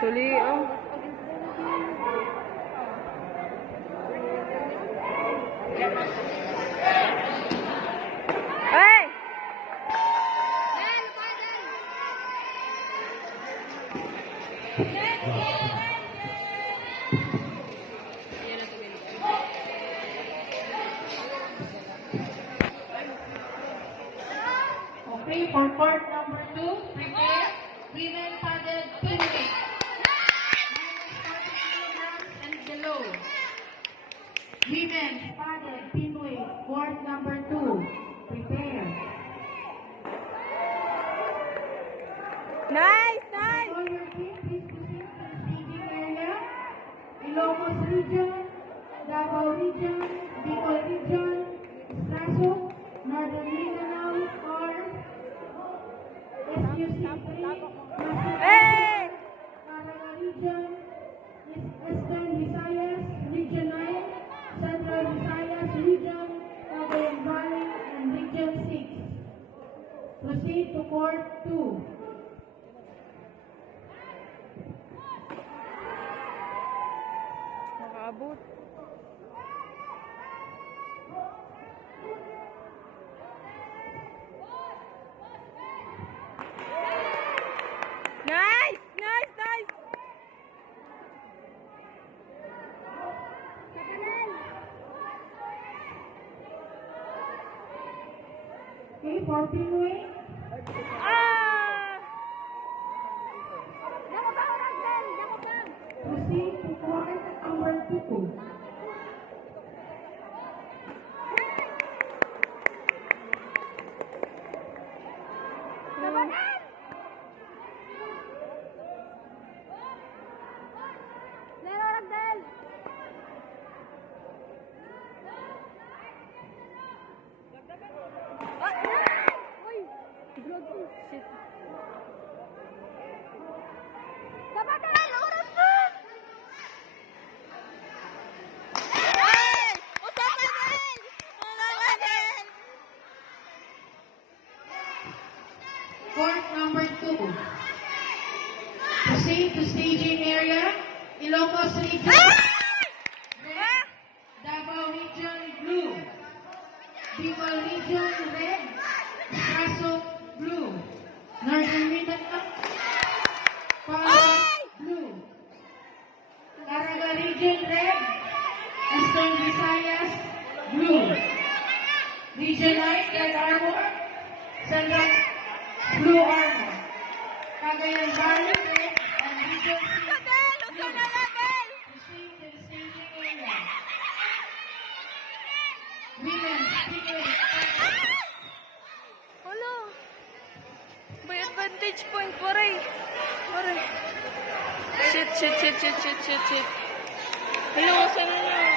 Suli, oh. Hey! Okay, for court number 2, prepare women padded pinweight. -40 kilograms and below. Women padded pinweight, court number 2, prepare. Nice, nice! All your team, please proceed to the staging area. Ilocos Region, Davao Region, Bicol Region, Estraso, Northern Mindanao, or SUC3, Hey! Caraga Region, Eastern Visayas, Region 9, Central Visayas Region, Cagayan Valley, and Region 6. Proceed to Court 2. Nakaabot. Nice! Nice! Nice! Okay, for pinweight. Ah! Proceed to court number 2. Shit. Hey! Usapan din! Usapan din! Court number 2. Proceed to staging area. Ilocos Region, red. Davao Region, blue. Bicol Region, red. Estraso, blue. Northern Mindanao, blue. Caraga Region, red. Eastern Visayas, blue. Region 9, red armor. Central, blue armor. Cagayan Valley, red. And Region 6, blue. Proceed to the staging area. Women, pinweight, Hello. May advantage point, paray. Paray. Shit. Hello, saan na?